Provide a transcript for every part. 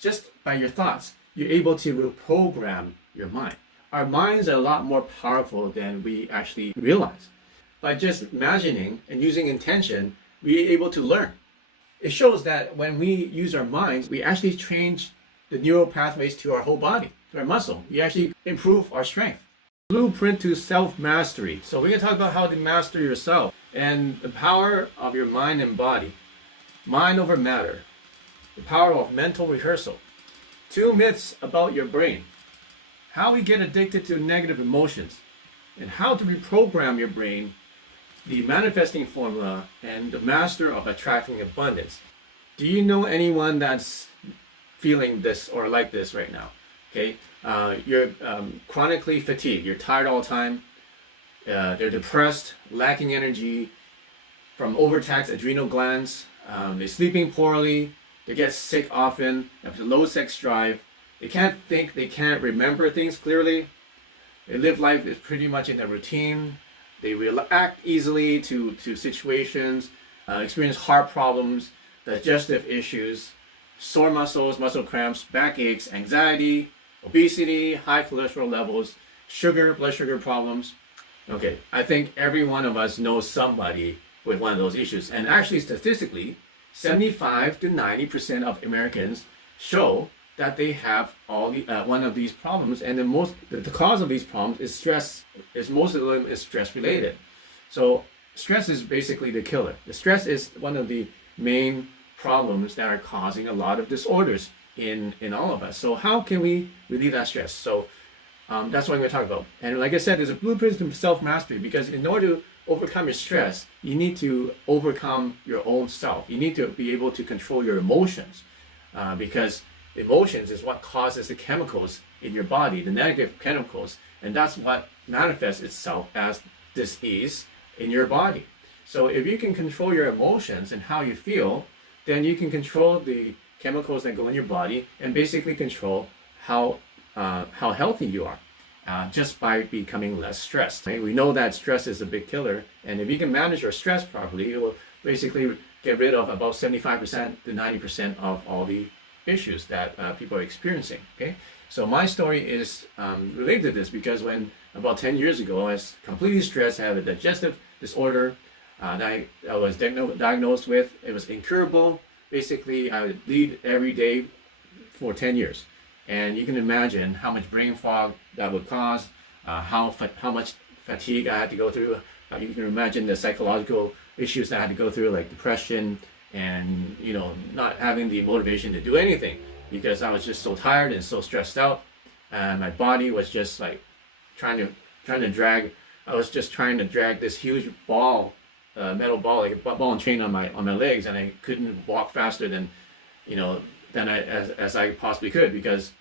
just by your thoughts, you're able to reprogram your mind. Our minds are a lot more powerful than we actually realize. By just imagining and using intention, we're able to learn. It shows that when we use our minds, we actually change the neural pathways to our whole body, to our muscle. We actually improve our strength. Blueprint to self-mastery. So we're going to talk about how to master yourself and the power of your mind and body. Mind over matter. The power of mental rehearsal. 2 myths about your brain. How we get addicted to negative emotions. And how to reprogram your brain. The manifesting formula and the master of attracting abundance. Do you know anyone that's feeling this or like this right now? Okay, you're chronically fatigued. You're tired all the time. They're depressed, lacking energy from overtaxed adrenal glands. They're sleeping poorly. They get sick often. Have a low sex drive. They can't think. They can't remember things clearly. They live life is pretty much in a routine. They react easily to situations. Experience heart problems, digestive issues, sore muscles, muscle cramps, backaches, anxiety, obesity, high cholesterol levels, blood sugar problems. Okay, I think every one of us knows somebody with one of those issues. And actually, statistically, 75 to 90% of Americans show that they have all one of these problems. And the cause of these problems is stress. Most of them is stress related. So stress is basically the killer. The stress is one of the main problems that are causing a lot of disorders in all of us. So how can we relieve that stress? So that's what I'm going to talk about. And like I said, there's a blueprint to self-mastery, because in order to overcome your stress, you need to overcome your own self. You need to be able to control your emotions, because emotions is what causes the chemicals in your body, the negative chemicals, and that's what manifests itself as disease in your body. So if you can control your emotions and how you feel, then you can control the chemicals that go in your body and basically control how healthy you are, just by becoming less stressed. Right? We know that stress is a big killer, and if you can manage your stress properly, it will basically get rid of about 75% to 90% of all the issues that people are experiencing. Okay, so my story is related to this, because when about 10 years ago I was completely stressed. I had a digestive disorder that I was diagnosed with. It was incurable. Basically, I would bleed every day for 10 years. And you can imagine how much brain fog that would cause, how much fatigue I had to go through. You can imagine the psychological issues that I had to go through, like depression and, not having the motivation to do anything, because I was just so tired and so stressed out. And my body was just like trying to drag. I was just trying to drag this huge ball, metal ball, like a ball and chain on my legs, and I couldn't walk faster than as I possibly could, because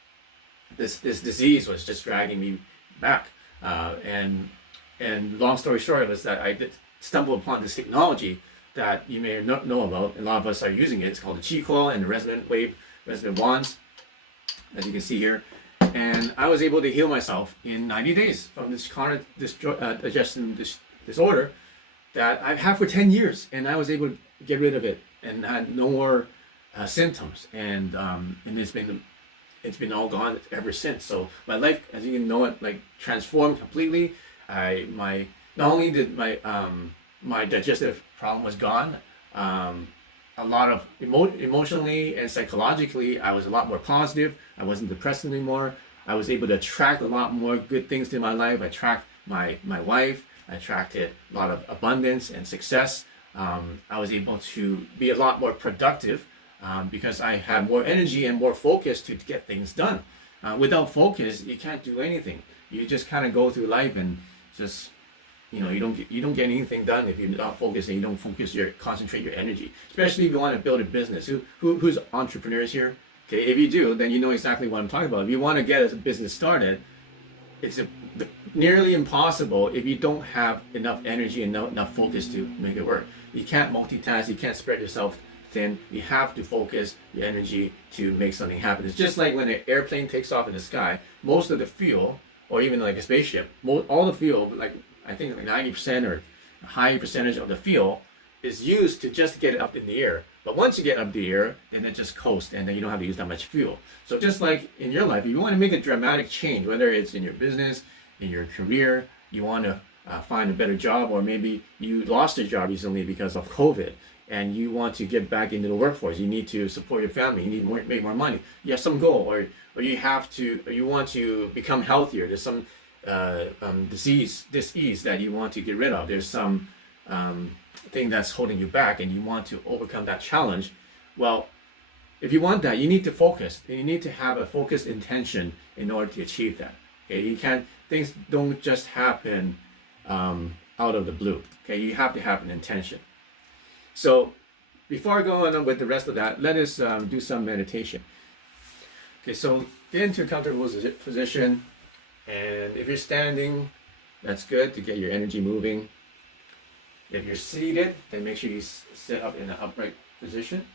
this disease was just dragging me back. And long story short was that I did stumble upon this technology that you may not know about. A lot of us are using it. It's called the Qi Coil and the resonant wands, as you can see here. And I was able to heal myself in 90 days from this chronic digestion disorder that I've had for 10 years, and I was able to get rid of it and had no more symptoms, and it's been all gone ever since. So my life, as you can know it, like transformed completely. Not only did my digestive problem was gone, a lot of emotionally and psychologically, I was a lot more positive. I wasn't depressed anymore. I was able to attract a lot more good things to my life. I attract my wife. I attracted a lot of abundance and success. I was able to be a lot more productive, because I had more energy and more focus to get things done. Without focus, you can't do anything. You just kind of go through life and just, you don't get anything done if you're not focused and you don't concentrate your energy. Especially if you want to build a business. Who's entrepreneurs here? Okay, if you do, then you know exactly what I'm talking about. If you want to get a business started, it's nearly impossible if you don't have enough energy and enough focus to make it work. You can't multitask. You can't spread yourself thin. You have to focus your energy to make something happen. It's just like when an airplane takes off in the sky. Most of the fuel, or even like a spaceship, all the fuel, like I think like 90% or a high percentage of the fuel is used to just get it up in the air. But once you get up in the air, then it just coasts, and then you don't have to use that much fuel. So just like in your life, if you want to make a dramatic change, whether it's in your business, in your career, you want to find a better job, or maybe you lost your job recently because of COVID, and you want to get back into the workforce. You need to support your family. You need to make more money. You have some goal, or you want to become healthier. There's some disease that you want to get rid of. There's some thing that's holding you back, and you want to overcome that challenge. Well, if you want that, you need to focus. You need to have a focused intention in order to achieve that. Okay, things don't just happen out of the blue. Okay, you have to have an intention. So before I go on with the rest of that, let us do some meditation. Okay, so get into a comfortable position, and if you're standing, that's good to get your energy moving. If you're seated, then make sure you sit up in an upright position.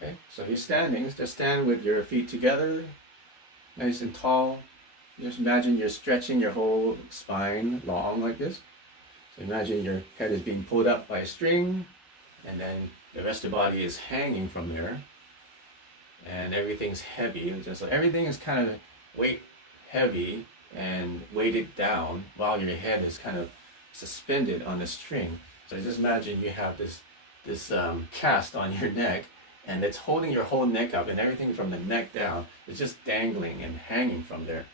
Okay, so if you're standing, just stand with your feet together, nice and tall. Just imagine you're stretching your whole spine long like this. So imagine your head is being pulled up by a string, and then the rest of the body is hanging from there, and everything's heavy. Just like everything is kind of weight heavy and weighted down while your head is kind of suspended on the string. So just imagine you have this cast on your neck, and it's holding your whole neck up, and everything from the neck down is just dangling and hanging from there.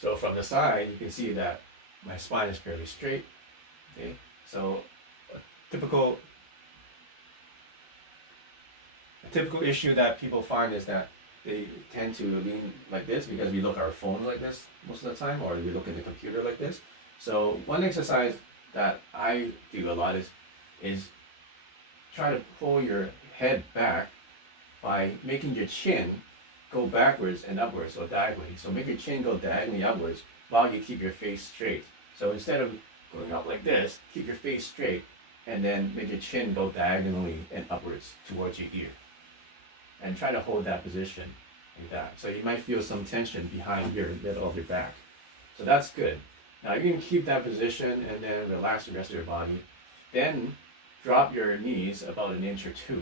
So from the side, you can see that my spine is fairly straight. Okay, so a typical issue that people find is that they tend to lean like this because we look at our phone like this most of the time, or we look at the computer like this. So one exercise that I do a lot is try to pull your head back by making your chin go backwards and upwards, or diagonally. So make your chin go diagonally upwards while you keep your face straight. So instead of going up like this, keep your face straight, and then make your chin go diagonally and upwards towards your ear. And try to hold that position like that. So you might feel some tension behind your middle of your back. So that's good. Now you can keep that position and then relax the rest of your body. Then drop your knees about 1 inch or 2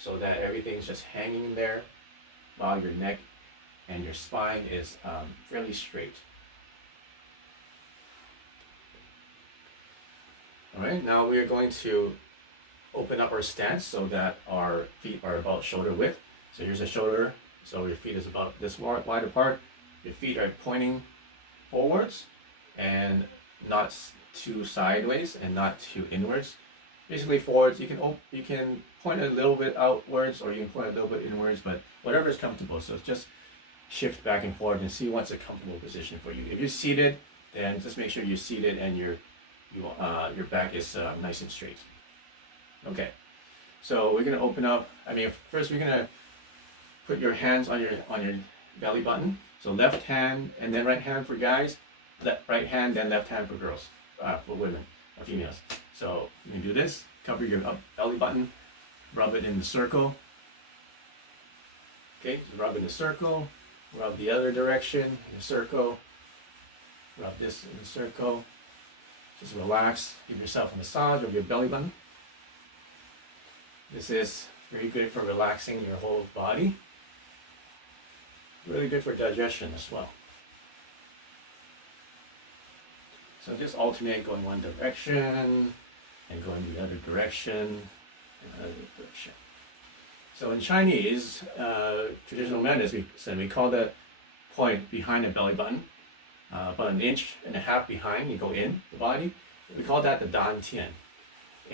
so that everything's just hanging there while your neck and your spine is fairly straight. All right, now we are going to open up our stance so that our feet are about shoulder width. So here's a shoulder, so your feet is about this wide apart. Your feet are pointing forwards and not too sideways and not too inwards. Basically forwards. You can point a little bit outwards, or you can point a little bit inwards, but whatever is comfortable. So just shift back and forth and see what's a comfortable position for you. If you're seated, then just make sure you're seated and your back is nice and straight. Okay, so we're gonna open up. First we're gonna put your hands on your belly button. So left hand and then right hand for guys. Right hand then left hand for girls, for women or females. So you can do this. Cover your belly button. Rub it in the circle. Okay, so rub in the circle. Rub the other direction in the circle. Rub this in the circle. Just relax. Give yourself a massage of your belly button. This is very good for relaxing your whole body. Really good for digestion as well. So just alternate going one direction and going the other direction and other direction. So in Chinese, traditional medicine, we call that point behind the belly button, about 1.5 inches behind, you go in the body. We call that the Dan Tian.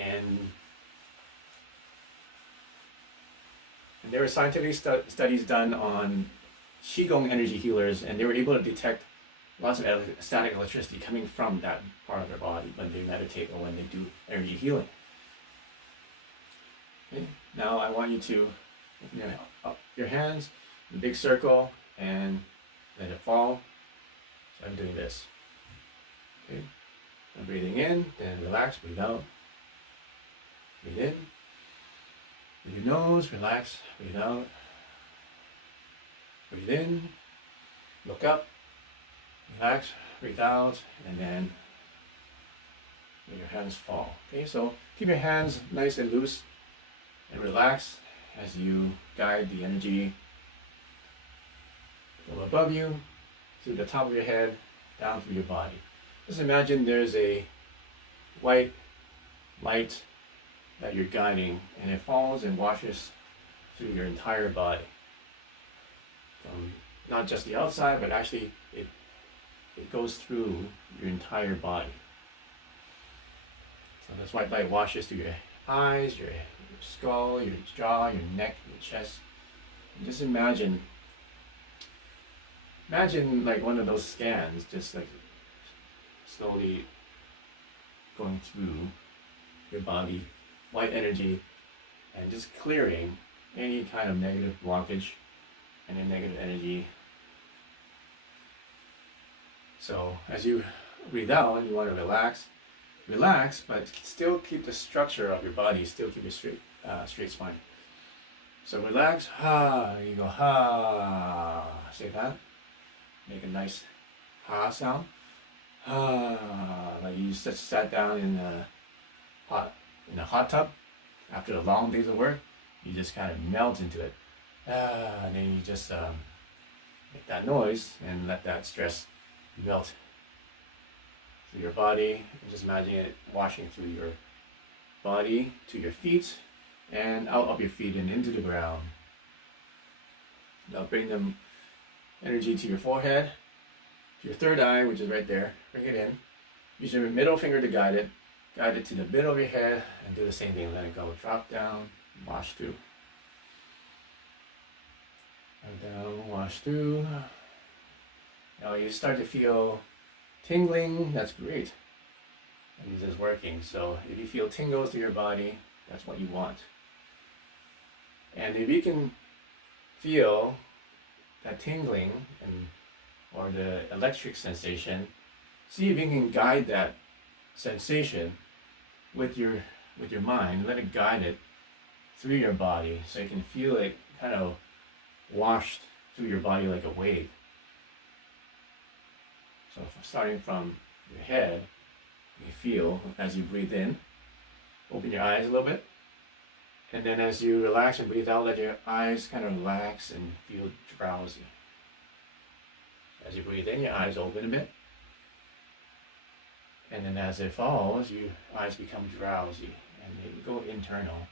And there were scientific studies done on Qigong energy healers, and they were able to detect lots of static electricity coming from that part of their body when they meditate or when they do energy healing. Okay. Now I want you to open up your hands in a big circle and let it fall. So I'm doing this. Okay. I'm breathing in, then relax, breathe out. Breathe in. With your nose, relax, breathe out. Breathe in, look up, relax, breathe out, and then let your hands fall. Okay, so keep your hands nice and loose and relax as you guide the energy from above you to the top of your head, down through your body. Just imagine there's a white light that you're guiding, and it falls and washes through your entire body. From not just the outside, but actually it goes through your entire body. So this white light washes through your eyes, your skull, your jaw, your neck, your chest. And just imagine like one of those scans, just like slowly going through your body, white energy, and just clearing any kind of negative blockage and any negative energy. So as you breathe out, you want to relax, but still keep the structure of your body, still keep a straight spine. So relax, ha, you go ha, say that, make a nice ha sound, ha, like you just sat down in a hot tub after a long days of work. You just kind of melt into it, and then you just make that noise and let that stress melt through your body. And just imagine it washing through your body to your feet and out of your feet and into the ground. Now bring them energy to your forehead, to your third eye, which is right there. Bring it in. Use your middle finger to guide it. Guide it to the middle of your head and do the same thing. Let it go. Drop down, wash through. Down, wash through. Now you start to feel tingling. That's great. And this is working. So if you feel tingles through your body, that's what you want. And if you can feel that tingling or the electric sensation, see if you can guide that sensation with your mind. Let it guide it through your body so you can feel it kind of washed through your body like a wave. So starting from your head, you feel as you breathe in, open your eyes a little bit, and then as you relax and breathe out, let your eyes kind of relax and feel drowsy. As you breathe in, your eyes open a bit, and then as it falls, your eyes become drowsy and they go internal.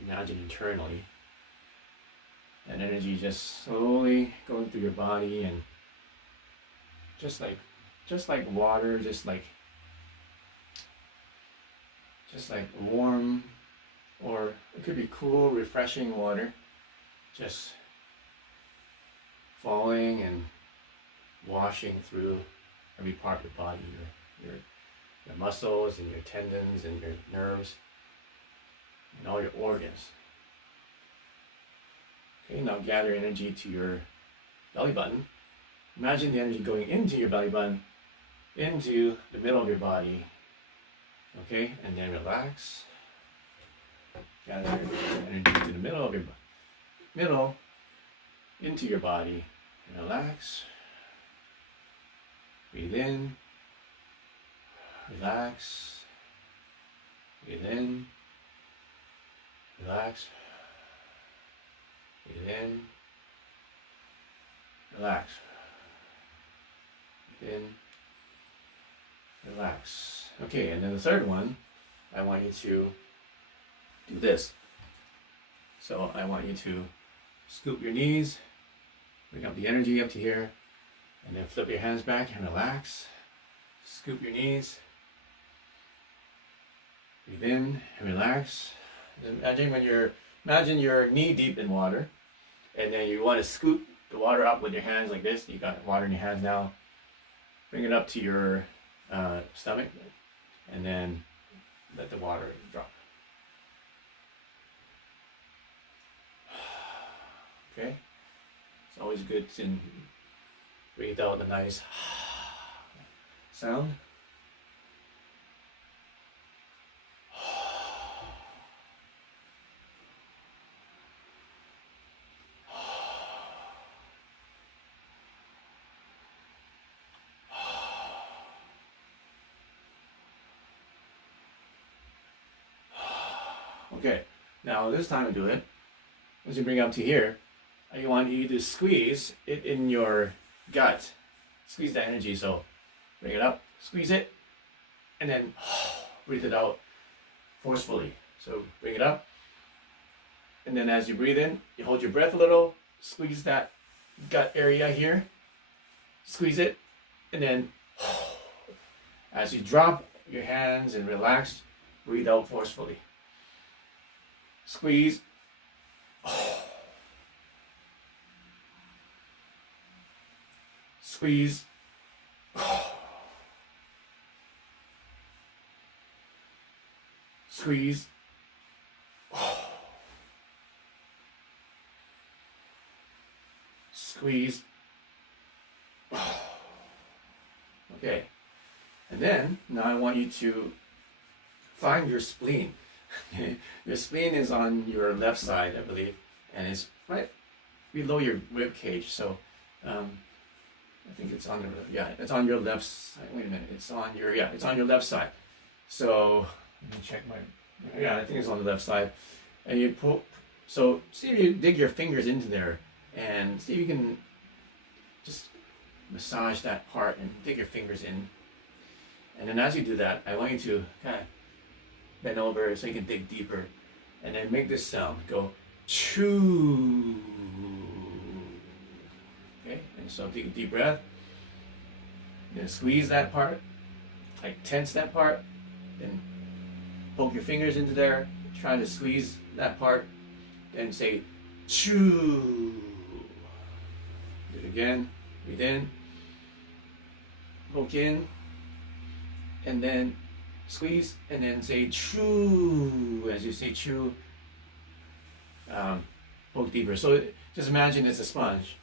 Imagine internally that energy just slowly going through your body, and just like water, just like warm, or it could be cool, refreshing water, just falling and washing through every part of your body, your muscles and your tendons and your nerves and all your organs. Okay, now gather energy to your belly button. Imagine the energy going into your belly button, into the middle of your body. Okay, and then relax. Gather energy to the middle of your into your body. Relax. Breathe in. Relax. Breathe in. Relax. Breathe in. Relax. Breathe in. Relax. Okay, and then the third one, I want you to do this. So I want you to scoop your knees, bring up the energy up to here, and then flip your hands back and relax. Scoop your knees. Breathe in and relax. Imagine you're knee deep in water, and then you want to scoop the water up with your hands like this. You got water in your hands now. Bring it up to your stomach, and then let the water drop. Okay? It's always good to breathe out a nice sound. Okay, now this time to do it. Once you bring it up to here, I want you to squeeze it in your gut. Squeeze the energy, so bring it up, squeeze it, and then breathe it out forcefully. So bring it up, and then as you breathe in, you hold your breath a little, squeeze that gut area here, squeeze it, and then as you drop your hands and relax, breathe out forcefully. Squeeze. Squeeze. Squeeze. Squeeze. Okay. And then, now I want you to find your spleen. Your spleen is on your left side, I believe, and it's right below your rib cage. So, I think it's on it's on your left side. Wait a minute, it's on your left side. So let me check I think it's on the left side. And you pull. So see if you dig your fingers into there, and see if you can just massage that part and dig your fingers in. And then as you do that, I want you to kind of bend over so you can dig deeper, and then make this sound. Go chew. Okay, and so take a deep breath. Then squeeze that part, like tense that part. Then poke your fingers into there. Try to squeeze that part. Then say chew. Do it again. Breathe in. Poke in. And then squeeze. And then say chew. As you say chew, poke deeper. So just imagine it's a sponge.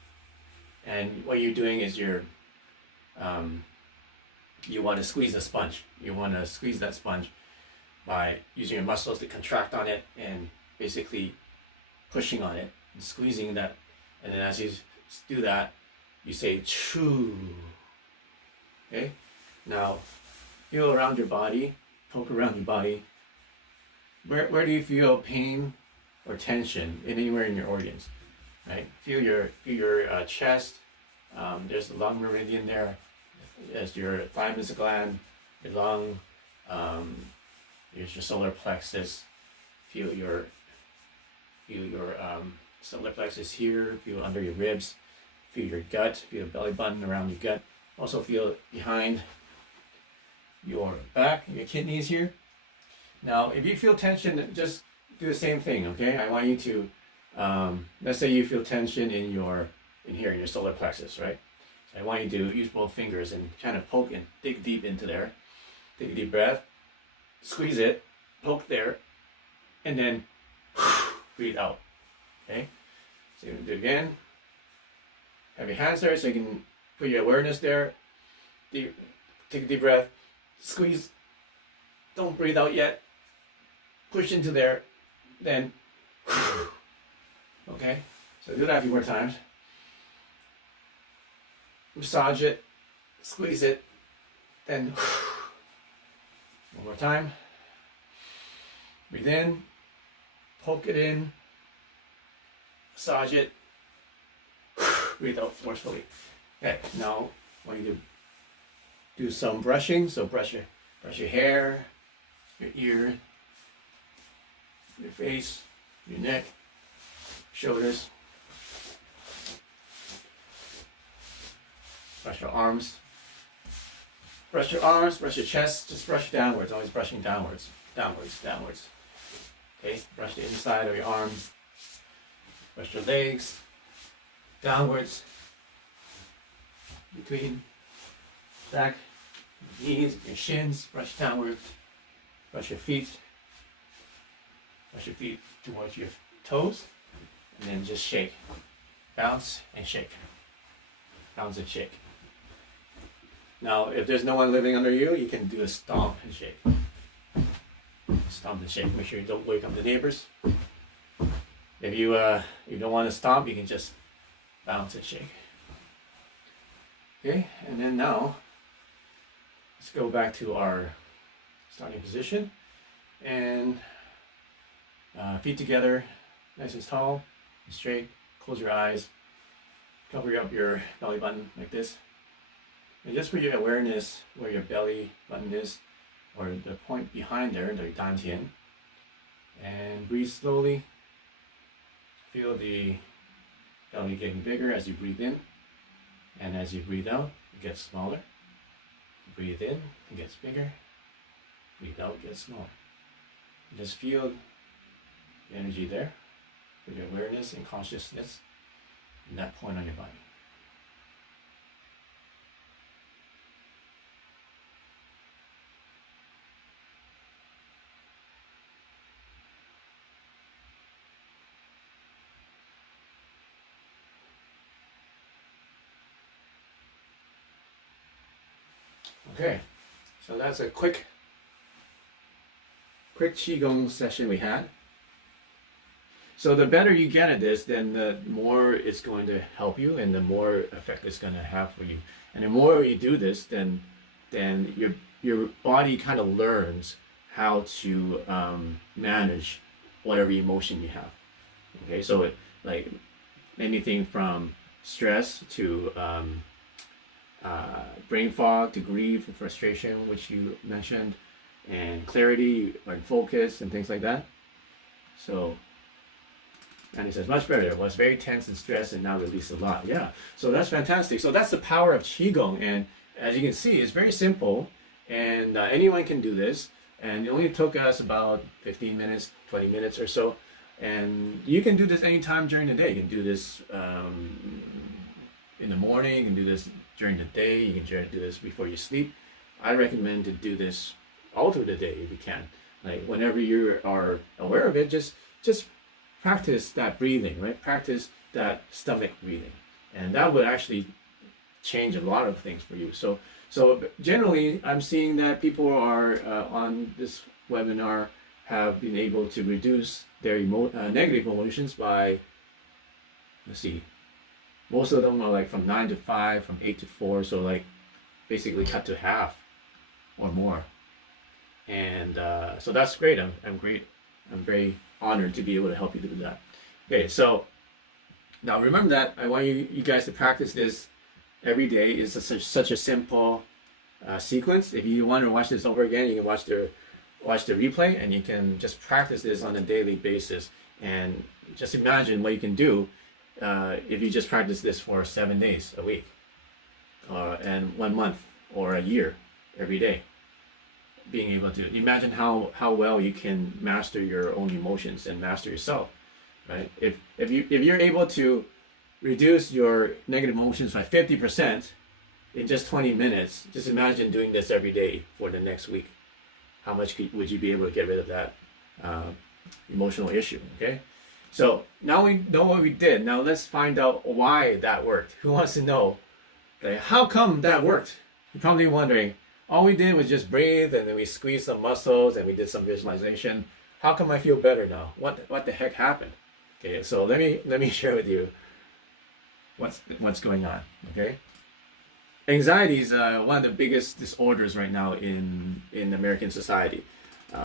And what you're doing is you want to squeeze the sponge. You want to squeeze that sponge by using your muscles to contract on it and basically pushing on it and squeezing that. And then as you do that, you say chew. Okay? Now, feel around your body, poke around your body. Where do you feel pain or tension anywhere in your organs? Right? Feel your chest. There's the lung meridian there. There's your thymus gland, your lung. There's your solar plexus. Feel your solar plexus here. Feel under your ribs. Feel your gut. Feel your belly button around your gut. Also feel it behind your back, your kidneys here. Now, if you feel tension, just do the same thing. Okay, I want you to. Let's say you feel tension in your solar plexus, right? So I want you to use both fingers and kind of poke and dig deep into there. Take a deep breath, squeeze it, poke there, and then breathe out. Okay? So you're gonna do it again. Have your hands there so you can put your awareness there. Take a deep breath, squeeze. Don't breathe out yet. Push into there, then. Okay, so do that a few more times. Massage it, squeeze it, then one more time. Breathe in, poke it in, massage it, breathe out forcefully. Okay, now I want you to do some brushing. So brush your hair, your ear, your face, your neck, shoulders. Brush your arms. Brush your arms, brush your chest, just brush downwards, always brushing downwards, downwards, downwards. Okay, brush the inside of your arms. Brush your legs, downwards, between, back, your knees, your shins, brush downwards. Brush your feet towards your toes, and then just shake. Bounce and shake. Bounce and shake. Now, if there's no one living under you, you can do a stomp and shake. Stomp and shake. Make sure you don't wake up the neighbors. If you don't want to stomp, you can just bounce and shake. Okay, and then now, let's go back to our starting position. And Feet together, nice and tall, and straight. Close your eyes. Cover up your belly button like this. And just for your awareness where your belly button is, or the point behind there, the dantian. And breathe slowly. Feel the belly getting bigger as you breathe in. And as you breathe out, it gets smaller. Breathe in, it gets bigger. Breathe out, it gets smaller. Just feel the energy there, with your awareness and consciousness in that point on your body. Okay, so that's a quick Qigong session we had. So the better you get at this, then the more it's going to help you and the more effect it's going to have for you. And the more you do this, then your body kind of learns how to manage whatever emotion you have. Okay, so like anything from stress to brain fog to grief and frustration, which you mentioned, and clarity and focus and things like that. So, and he says, much better. It was very tense and stressed and now released a lot. Yeah, so that's fantastic. So that's the power of Qigong. And as you can see, it's very simple and anyone can do this. And it only took us about 15 minutes, 20 minutes or so. And you can do this anytime during the day. You can do this in the morning, you can do this during the day, you can do this before you sleep. I recommend to do this all through the day if you can. Like whenever you are aware of it, just practice that breathing, right? Practice that stomach breathing. And that would actually change a lot of things for you. So generally, I'm seeing that people are on this webinar have been able to reduce their negative emotions by, let's see, most of them are like from 9 to 5, from 8 to 4, so like basically cut to half or more. And so that's great. I'm great. I'm very honored to be able to help you do that. Okay, so now remember that I want you guys to practice this every day. It's such a simple sequence. If you want to watch this over again, you can watch the replay, and you can just practice this on a daily basis. And just imagine what you can do if you just practice this for 7 days a week, and 1 month or a year every day. Being able to imagine how well you can master your own emotions and master yourself, right? If you're able to reduce your negative emotions by 50% in just 20 minutes, just imagine doing this every day for the next week. How much would you be able to get rid of that emotional issue? Okay, so now we know what we did. Now let's find out why that worked. Who wants to know? Like, how come that worked? You're probably wondering. All we did was just breathe, and then we squeezed some muscles, and we did some visualization. How come I feel better now? What the heck happened? Okay, so let me share with you what's going on. Okay, anxiety is one of the biggest disorders right now in American society.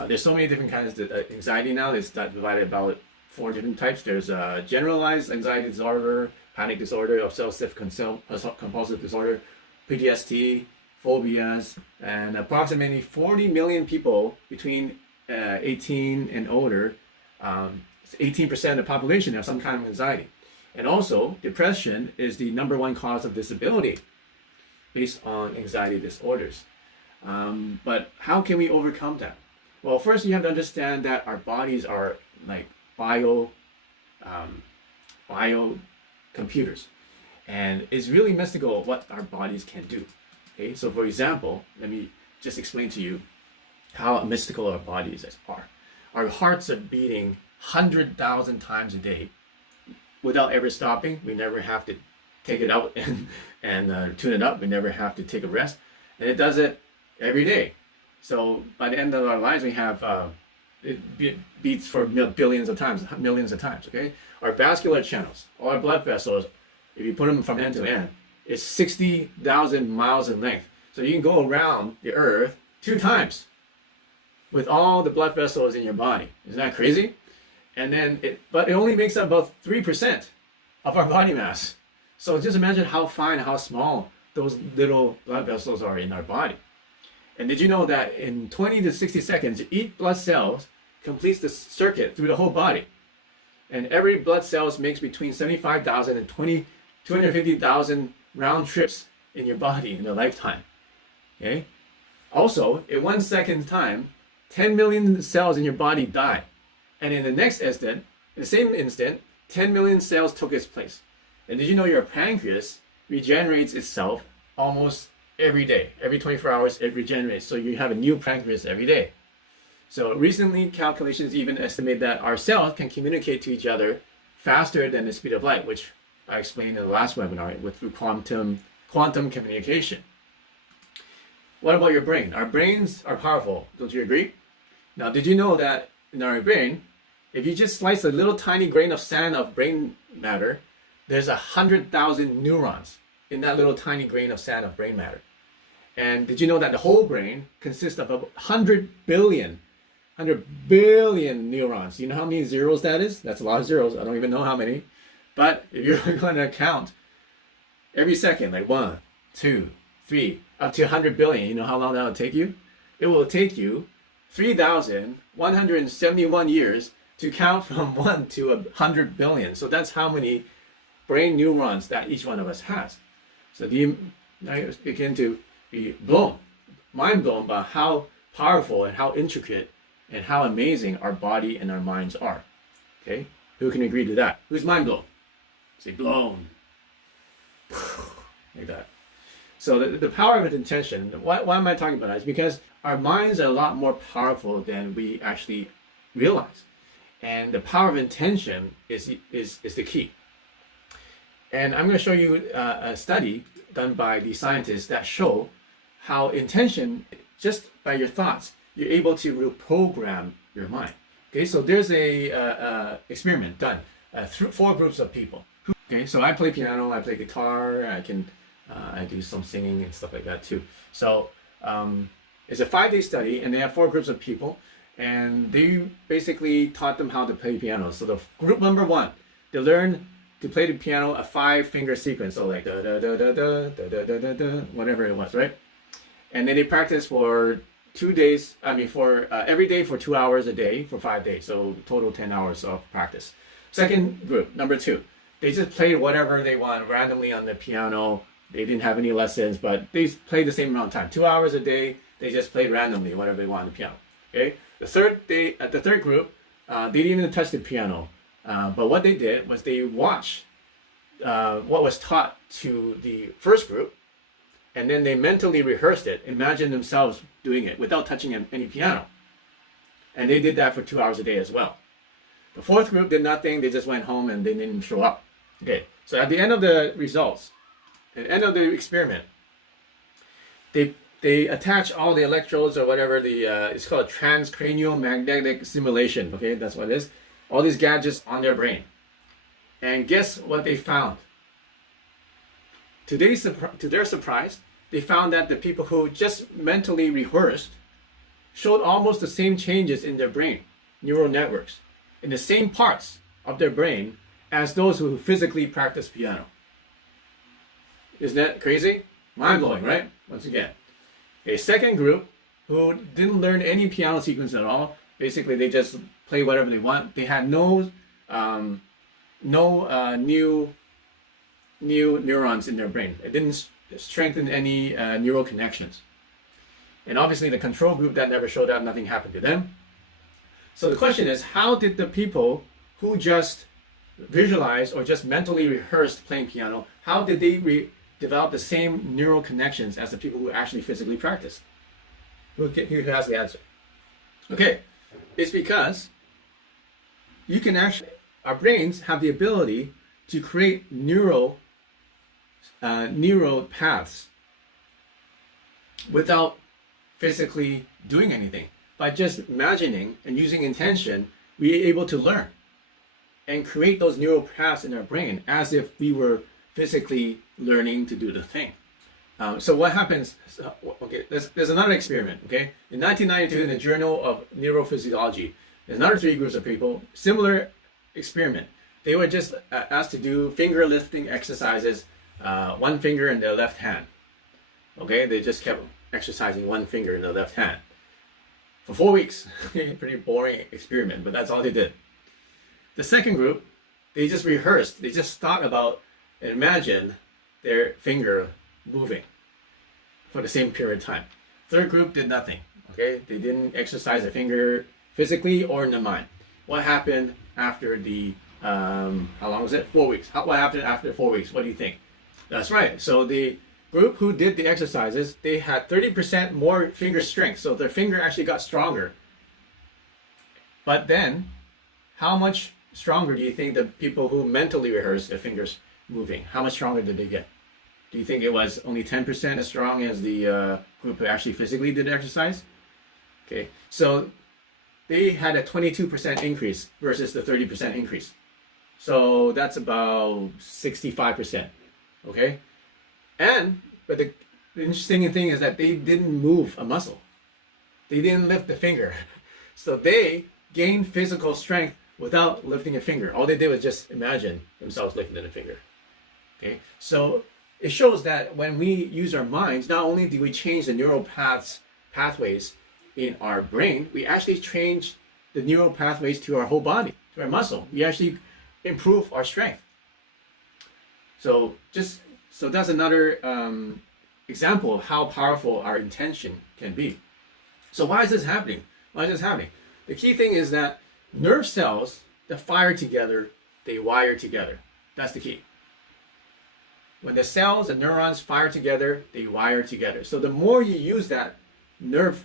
There's so many different kinds of anxiety now. It's divided about 4 different types. There's generalized anxiety disorder, panic disorder, obsessive compulsive disorder, PTSD, phobias, and approximately 40 million people between 18 and older, 18% of the population have some kind of anxiety. And also, depression is the #1 cause of disability based on anxiety disorders. But how can we overcome that? Well, first you have to understand that our bodies are like bio computers, and it's really mystical what our bodies can do. Okay, so for example, let me just explain to you how mystical our bodies are. Our hearts are beating 100,000 times a day without ever stopping. We never have to take it out and tune it up. We never have to take a rest, and it does it every day. So by the end of our lives, we have it beats for billions of times, millions of times. Okay, our vascular channels, all our blood vessels, if you put them from end to end, it's 60,000 miles in length. So you can go around the earth 2 times with all the blood vessels in your body. Isn't that crazy? but it only makes up about 3% of our body mass. So just imagine how fine, how small those little blood vessels are in our body. And did you know that in 20 to 60 seconds, each blood cell completes the circuit through the whole body. And every blood cell makes between 75,000 and 250,000 round trips in your body in a lifetime. Okay? Also, in 1 second time, 10 million cells in your body die. And in the next instant, in the same instant, 10 million cells took its place. And did you know your pancreas regenerates itself almost every day? Every 24 hours, it regenerates. So you have a new pancreas every day. So recently, calculations even estimate that our cells can communicate to each other faster than the speed of light, which I explained in the last webinar through quantum communication. What about your brain? Our brains are powerful. Don't you agree? Now, did you know that in our brain, if you just slice a little tiny grain of sand of brain matter, there's 100,000 neurons in that little tiny grain of sand of brain matter. And did you know that the whole brain consists of 100 billion neurons? You know how many zeros that is? That's a lot of zeros. I don't even know how many. But if you're going to count every second, like 1, 2, 3, up to 100 billion, you know how long that will take you? It will take you 3,171 years to count from 1 to 100 billion. So that's how many brain neurons that each one of us has. So you begin to be mind blown by how powerful and how intricate and how amazing our body and our minds are. Okay? Who can agree to that? Who's mind blown? Say blown. Like that. So the power of intention, why am I talking about that? It's because our minds are a lot more powerful than we actually realize. And the power of intention is the key. And I'm going to show you a study done by the scientists that show how intention, just by your thoughts, you're able to reprogram your mind. Okay, so there's a experiment done through 4 groups of people. Okay, so I play piano, I play guitar, I do some singing and stuff like that too. So it's a 5-day study, and they have 4 groups of people, and they basically taught them how to play piano. So the group number 1, they learned to play the piano a 5-finger sequence, so like da da da da da da da da da da, whatever it was, right? And then they practiced for 2 days. For every day for 2 hours a day for 5 days. So total 10 hours of practice. Second group, number 2, they just played whatever they want randomly on the piano. They didn't have any lessons, but they played the same amount of time, 2 hours a day. They just played randomly whatever they want on the piano. Okay. The third group, they didn't even touch the piano. But what they did was they watched what was taught to the first group, and then they mentally rehearsed it, imagined themselves doing it without touching any piano. And they did that for 2 hours a day as well. The fourth group did nothing. They just went home and they didn't show up. Okay, so at the end of the results, at the end of the experiment, they attach all the electrodes or whatever, it's called a transcranial magnetic stimulation. Okay, that's what it is. All these gadgets on their brain. And guess what they found? To their surprise, they found that the people who just mentally rehearsed showed almost the same changes in their brain, neural networks, in the same parts of their brain as those who physically practice piano. Isn't that crazy? Mind-blowing, right? Once again. A second group who didn't learn any piano sequence at all, basically they just play whatever they want. They had no new neurons in their brain. It didn't strengthen any neural connections. And obviously the control group that never showed up, nothing happened to them. So the question is, how did the people who just visualized or just mentally rehearsed playing piano, how did they develop the same neural connections as the people who actually physically practiced? Who has the answer? Okay, it's because our brains have the ability to create neural paths without physically doing anything. By just imagining and using intention, we're able to learn and create those neural paths in our brain as if we were physically learning to do the thing. So what happens? Okay, there's another experiment. Okay, in 1992, in the Journal of Neurophysiology, There's another 3 groups of people, similar experiment. They were just asked to do finger lifting exercises, one finger in their left hand. Okay, they just kept exercising one finger in the left hand for 4 weeks. Pretty boring experiment, but that's all they did. The second group, they just rehearsed. They just thought about and imagined their finger moving for the same period of time. Third group did nothing. Okay, they didn't exercise their finger physically or in the mind. What happened after the how long was it? 4 weeks. What happened after 4 weeks? What do you think? That's right. So the group who did the exercises, they had 30% more finger strength. So their finger actually got stronger. But then, how much stronger do you think the people who mentally rehearsed their fingers moving, how much stronger did they get? Do you think it was only 10% as strong as the group who actually physically did the exercise? Okay, so they had a 22% increase versus the 30% increase. So that's about 65%. Okay, but the interesting thing is that they didn't move a muscle. They didn't lift the finger. So they gained physical strength without lifting a finger. All they did was just imagine themselves lifting a finger. Okay, so it shows that when we use our minds, not only do we change the neural pathways in our brain, we actually change the neural pathways to our whole body, to our muscle. We actually improve our strength. So that's another example of how powerful our intention can be. So why is this happening? The key thing is that nerve cells that fire together, they wire together. That's the key. When the cells and neurons fire together, they wire together. So the more you use that nerve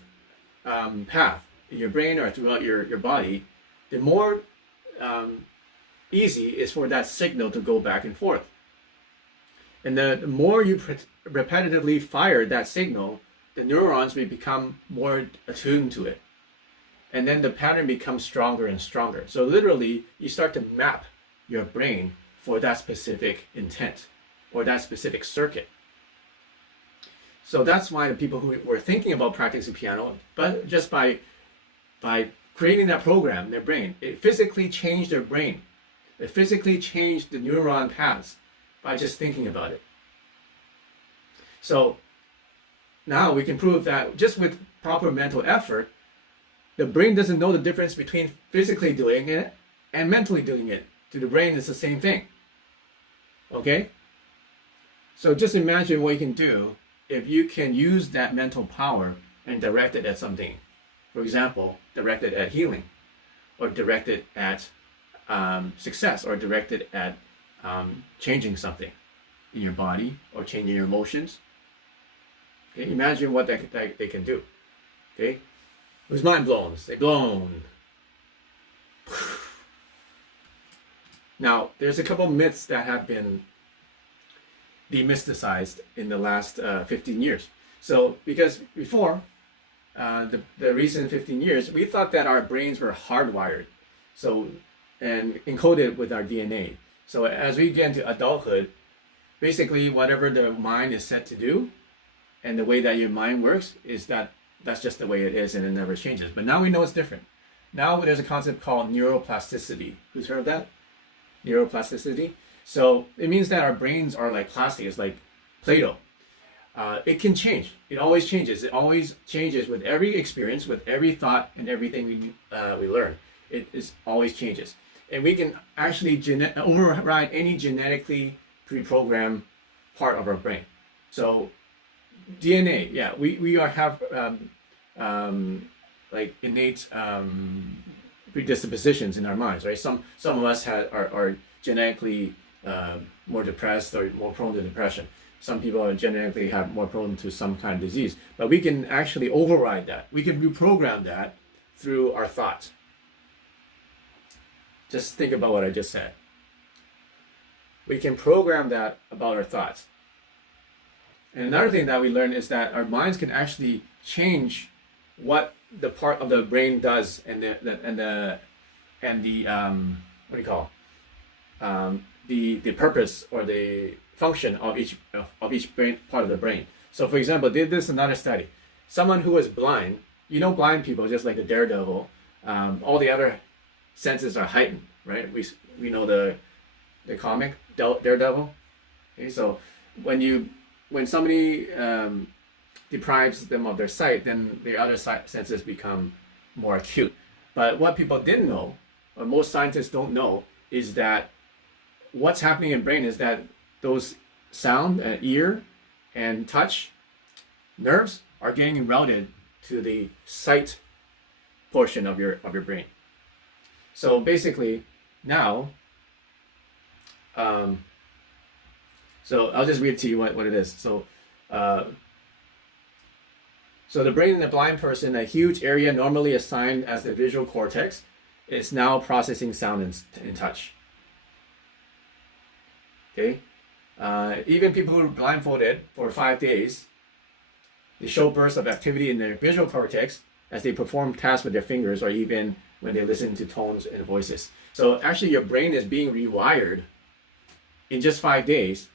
path in your brain or throughout your body, the more easy it is for that signal to go back and forth. And the more you repetitively fire that signal, the neurons may become more attuned to it. And then the pattern becomes stronger and stronger. So literally, you start to map your brain for that specific intent or that specific circuit. So that's why the people who were thinking about practicing piano, but just by creating that program in their brain, it physically changed their brain. It physically changed the neuron paths by just thinking about it. So now we can prove that just with proper mental effort, the brain doesn't know the difference between physically doing it and mentally doing it. To the brain, it's the same thing. Okay? So just imagine what you can do if you can use that mental power and direct it at something. For example, direct it at healing, or direct it at success, or direct it at changing something in your body or changing your emotions. Okay? Imagine what they can do. Okay? Who's mind blown? Say blown. Now, there's a couple myths that have been demysticized in the last 15 years. So, because before the recent 15 years, we thought that our brains were hardwired, and encoded with our DNA. So as we get into adulthood, basically whatever the mind is set to do, and the way that your mind works that's just the way it is, and it never changes. But now we know it's different. Now there's a concept called neuroplasticity. Who's heard of that? Neuroplasticity. So it means that our brains are like plastic. It's like Play-Doh. It can change. It always changes. It always changes with every experience, with every thought, and everything we learn. It always changes. And we can actually override any genetically pre-programmed part of our brain. So DNA, yeah, we have like innate predispositions in our minds, right? Some of us are genetically more depressed or more prone to depression. Some people are genetically more prone to some kind of disease. But we can actually override that. We can reprogram that through our thoughts. Just think about what I just said. We can program that about our thoughts. And another thing that we learned is that our minds can actually change what the part of the brain does, and the what do you call the purpose or the function of each brain part of the brain. So, for example, this is another study. Someone who was blind, blind people, just like the daredevil, all the other senses are heightened, right? We know the comic Daredevil. Okay, so when somebody deprives them of their sight, then the other senses become more acute. But what people didn't know, or most scientists don't know, is that what's happening in brain is that those sound, ear, and touch nerves are getting routed to the sight portion of your brain. So basically, now, so I'll just read to you what it is. So the brain in a blind person, a huge area normally assigned as the visual cortex, is now processing sound and touch. Okay, even people who are blindfolded for 5 days, they show bursts of activity in their visual cortex as they perform tasks with their fingers, or even when they listen to tones and voices. So actually, your brain is being rewired in just 5 days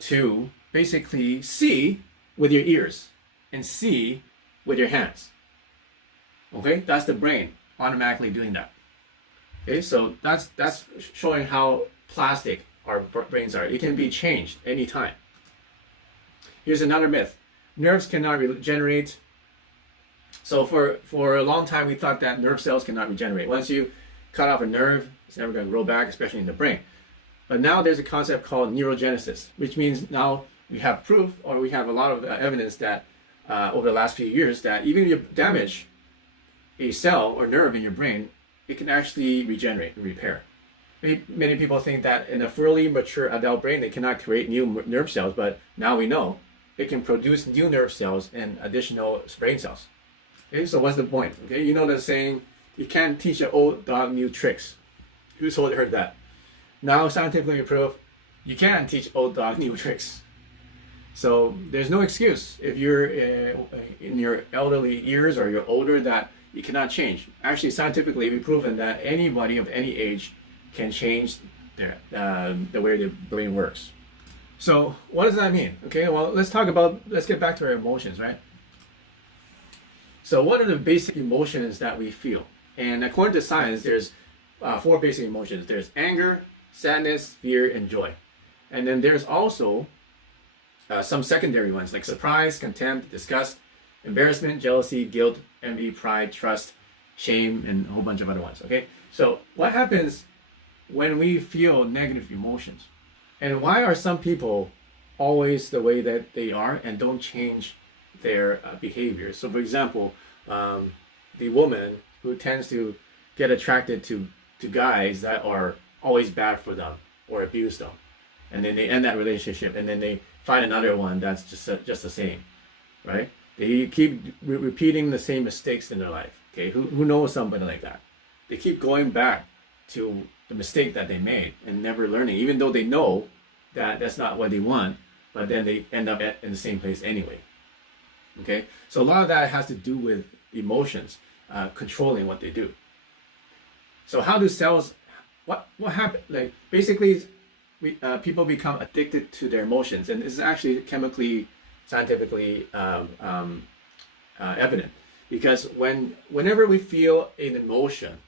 to basically see with your ears and see with your hands. Okay, that's the brain automatically doing that. Okay, so that's showing how plastic our brains are. It can be changed anytime. Here's another myth: nerves cannot regenerate. So for a long time, we thought that nerve cells cannot regenerate. Once you cut off a nerve, it's never going to grow back, especially in the brain. But now there's a concept called neurogenesis, which means now we have proof, or we have a lot of evidence that over the last few years, that even if you damage a cell or nerve in your brain, it can actually regenerate and repair. Many people think that in a fully mature adult brain, they cannot create new nerve cells, but now we know it can produce new nerve cells and additional brain cells. Okay, so what's the point? Okay, you know the saying, you can't teach an old dog new tricks. Who's heard that? Now scientifically proved, you can teach old dog new tricks. So there's no excuse if you're in your elderly years or you're older that you cannot change. Actually, scientifically, we've proven that anybody of any age can change the way the brain works. So what does that mean? Okay, well, let's get back to our emotions, right? So what are the basic emotions that we feel? And according to science, there's 4 basic emotions. There's anger, sadness, fear, and joy. And then there's also some secondary ones like surprise, contempt, disgust, embarrassment, jealousy, guilt, envy, pride, trust, shame, and a whole bunch of other ones. Okay, so what happens when we feel negative emotions? And why are some people always the way that they are and don't change their behavior? So for example, the woman who tends to get attracted to guys that are always bad for them or abuse them, and then they end that relationship, and then they find another one that's just the same, right? They keep repeating the same mistakes in their life. Okay, who knows somebody like that? They keep going back to the mistake that they made and never learning, even though they know that that's not what they want, but then they end up in the same place anyway. Okay, so a lot of that has to do with emotions controlling what they do. So how do cells? What happens? Like basically, people become addicted to their emotions, and this is actually chemically, scientifically evident, because whenever we feel an emotion,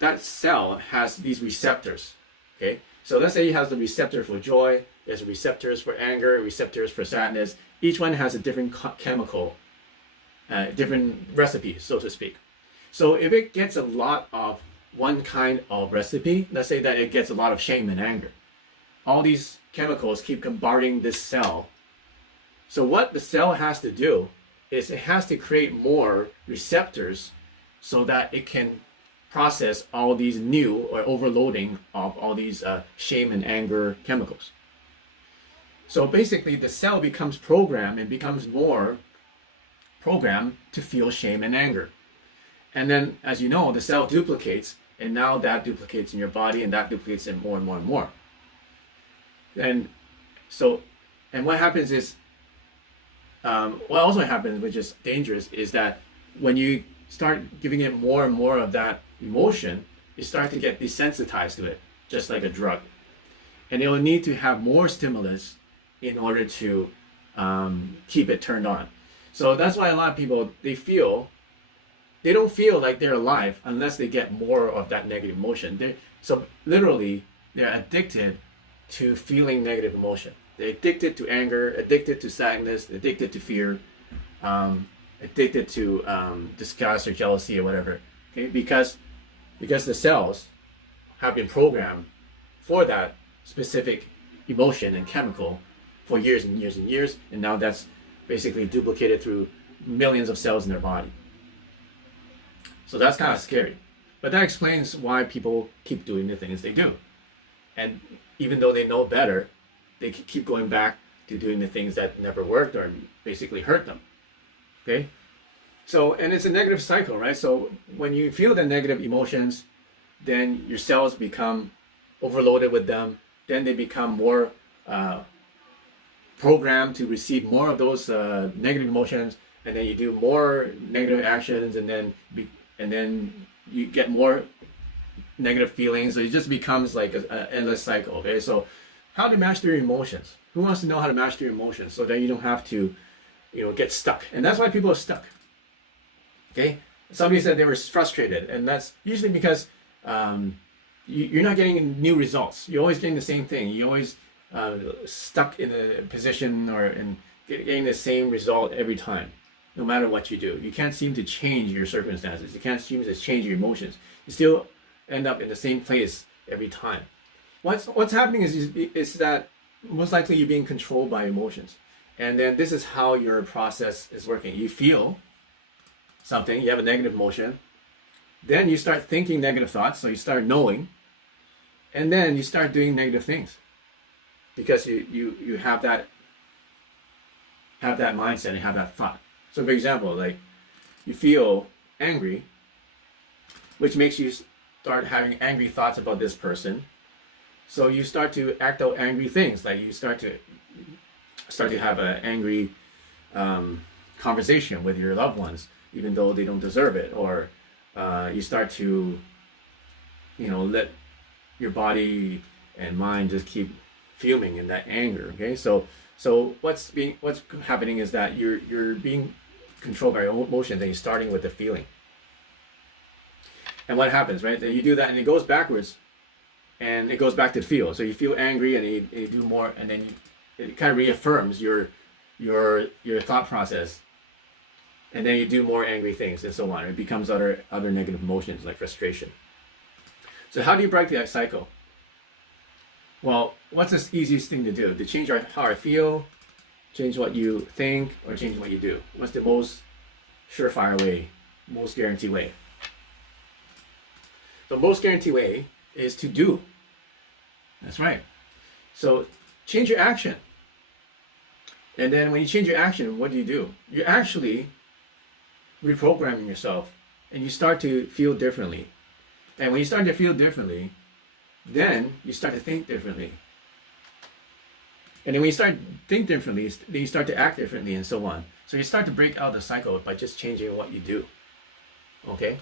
that cell has these receptors. Okay, so let's say it has the receptor for joy, there's receptors for anger, receptors for sadness. Each one has a different chemical, different recipe, so to speak. So if it gets a lot of one kind of recipe, let's say that it gets a lot of shame and anger, all these chemicals keep bombarding this cell. So what the cell has to do is it has to create more receptors so that it can process all these new or overloading of all these shame and anger chemicals. So basically the cell becomes programmed and becomes more programmed to feel shame and anger. And then, as you know, the cell duplicates, and now that duplicates in your body, and that duplicates in more and more and more. And what happens is, what also happens, which is dangerous, is that when you start giving it more and more of that emotion, you start to get desensitized to it, just like a drug. And it will need to have more stimulus in order to keep it turned on. So that's why a lot of people, they feel they don't feel like they're alive unless they get more of that negative emotion. So literally, they're addicted to feeling negative emotion. They're addicted to anger, addicted to sadness, addicted to fear, addicted to disgust or jealousy or whatever. Okay, because the cells have been programmed for that specific emotion and chemical for years and years and years, and now that's basically duplicated through millions of cells in their body. So that's kind of scary. But that explains why people keep doing the things they do. And even though they know better, they keep going back to doing the things that never worked or basically hurt them. Okay? So, and it's a negative cycle, right? So when you feel the negative emotions, then your cells become overloaded with them. Then they become more programmed to receive more of those negative emotions, and then you do more negative actions, and then you get more negative feelings. So it just becomes like an endless cycle. Okay, so how to master your emotions? Who wants to know how to master your emotions so that you don't have to, get stuck? And that's why people are stuck. Okay, somebody said they were frustrated, and that's usually because you're not getting new results. You're always getting the same thing. You're always stuck in a position or in getting the same result every time, no matter what you do. You can't seem to change your circumstances. You can't seem to change your emotions. You still end up in the same place every time. What's happening is that most likely you're being controlled by emotions. And then this is how your process is working. You feel something, you have a negative emotion, then you start thinking negative thoughts, so you start knowing, and then you start doing negative things because you have that mindset and have that thought. So for example, like you feel angry, which makes you start having angry thoughts about this person. So you start to act out angry things, like you start to have an angry conversation with your loved ones, even though they don't deserve it, or you start to, let your body and mind just keep fuming in that anger. Okay, so what's happening is that you're being controlled by emotions, and you're starting with the feeling. And what happens, right? That you do that, and it goes backwards, and it goes back to the feel. So you feel angry, and you do more, and then it kind of reaffirms your thought process. And then you do more angry things and so on. It becomes other negative emotions like frustration. So how do you break that cycle? Well, what's the easiest thing to do? To change how I feel, change what you think, or change what you do? What's the most surefire way, most guaranteed way? The most guaranteed way is to do. That's right. So change your action. And then when you change your action, what do? You're actually reprogramming yourself, and you start to feel differently. And when you start to feel differently, then you start to think differently. And then when you start to think differently, then you start to act differently, and so on. So you start to break out the cycle by just changing what you do. Okay?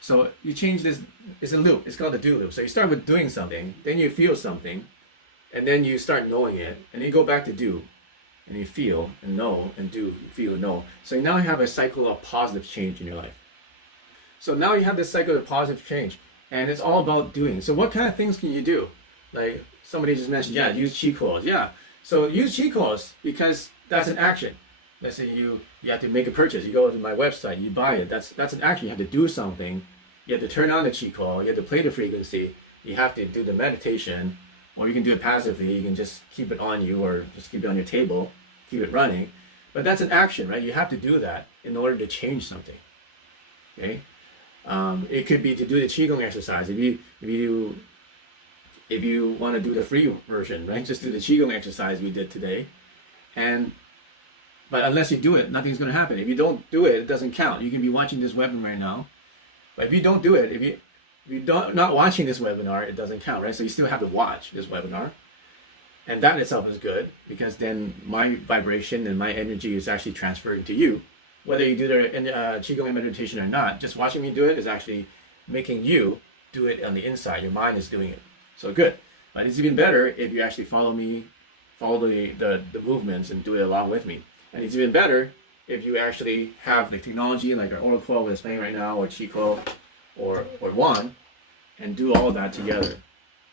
So you change this, it's a loop, it's called the do loop. So you start with doing something, then you feel something, and then you start knowing it, and then you go back to do. And you feel and know and do, feel and know. So now you have a cycle of positive change in your life. So now you have this cycle of positive change, and it's all about doing. So what kind of things can you do? Like somebody just mentioned, use Qi Coils. Yeah. So use Qi Coils because that's an action. Let's say you have to make a purchase. You go to my website, you buy it. That's an action. You have to do something. You have to turn on the Qi Coil. You have to play the frequency. You have to do the meditation. Or you can do it passively. You can just keep it on you, or just keep it on your table, keep it running. But that's an action, right? You have to do that in order to change something. Okay? It could be to do the Qigong exercise. If you want to do the free version, right? Just do the Qigong exercise we did today. But unless you do it, nothing's going to happen. If you don't do it, it doesn't count. You can be watching this webinar right now, but if you don't do it, if you're not watching this webinar, it doesn't count, right? So you still have to watch this webinar. And that in itself is good, because then my vibration and my energy is actually transferring to you. Whether you do the Qigong meditation or not, just watching me do it is actually making you do it on the inside. Your mind is doing it. So good. But it's even better if you actually follow me, follow the movements and do it along with me. And it's even better if you actually have the technology like our Aura Coil we're playing right now, or Qi Coil, or Wand, and do all that together.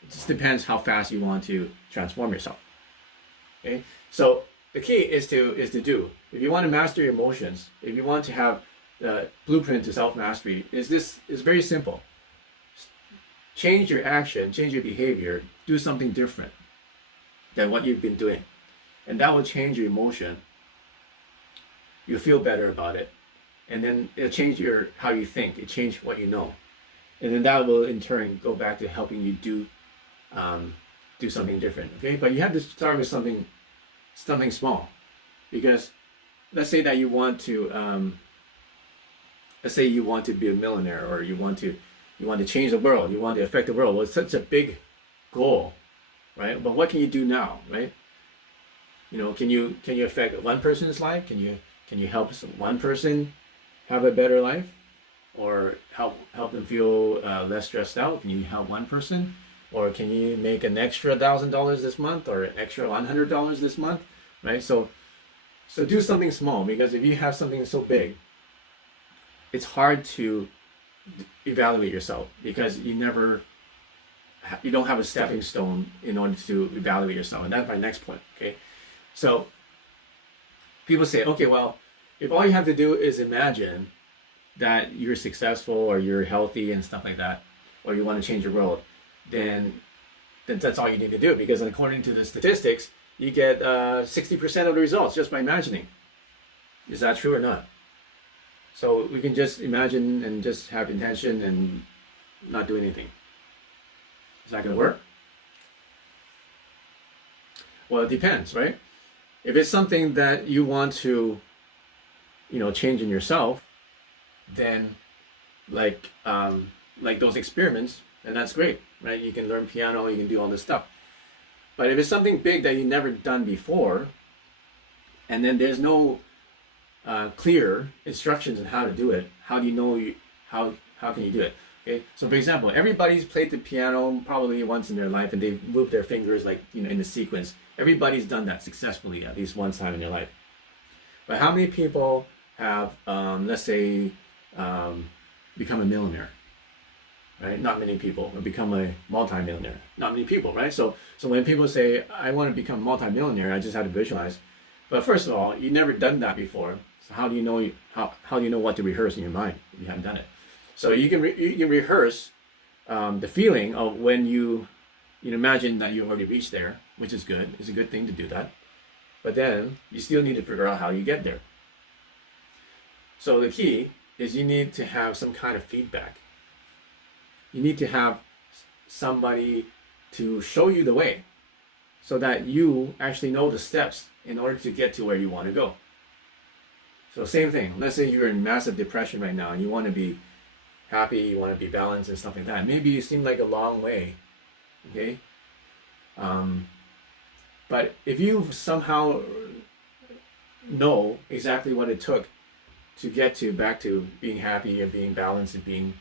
It just depends how fast you want to transform yourself. Okay, so the key is to do. If you want to master your emotions, if you want to have the blueprint to self-mastery, is very simple. Change your action, change your behavior, do something different than what you've been doing, and that will change your emotion. You'll feel better about it, and then it'll change how you think. It change what you know, and then that will in turn go back to helping you do something different. Okay, but you have to start with something small, because let's say that you want to be a millionaire, or you want to change the world, you want to affect the world. Well, it's such a big goal, right? But what can you do now, right? Can you affect one person's life? Can you help one person have a better life, or help them feel less stressed out? Can you help one person? Or can you make an extra $1,000 this month, or an extra $100 this month, right? So do something small, because if you have something so big, it's hard to evaluate yourself, because you don't have a stepping stone in order to evaluate yourself. And that's my next point. Okay, so people say, okay, well, if all you have to do is imagine that you're successful, or you're healthy and stuff like that, or you want to change your world, then that's all you need to do, because according to the statistics, you get 60% of the results just by imagining. Is that true or not? So we can just imagine and just have intention and not do anything. Is that going to work? Well, it depends, right? If it's something that you want to, change in yourself, then like those experiments, then that's great, right? You can learn piano, you can do all this stuff. But if it's something big that you've never done before, and then there's no clear instructions on how to do it, how do you know how can you do it? Okay, so for example, everybody's played the piano probably once in their life, and they've moved their fingers in the sequence. Everybody's done that successfully at least one time in their life. But how many people have, let's say, become a millionaire? Right? Not many people. Or become a multi-millionaire. Not many people, right? So when people say, I want to become a multi-millionaire, I just have to visualize. But first of all, you've never done that before. So how do you know how do you know what to rehearse in your mind if you haven't done it? So you can rehearse the feeling of when you imagine that you've already reached there, which is good. It's a good thing to do that. But then you still need to figure out how you get there. So the key is you need to have some kind of feedback. You need to have somebody to show you the way, so that you actually know the steps in order to get to where you want to go. So same thing. Let's say you're in massive depression right now, and you want to be happy, you want to be balanced and stuff like that. Maybe it seemed like a long way, okay? But if you somehow know exactly what it took to get back to being happy and being balanced and being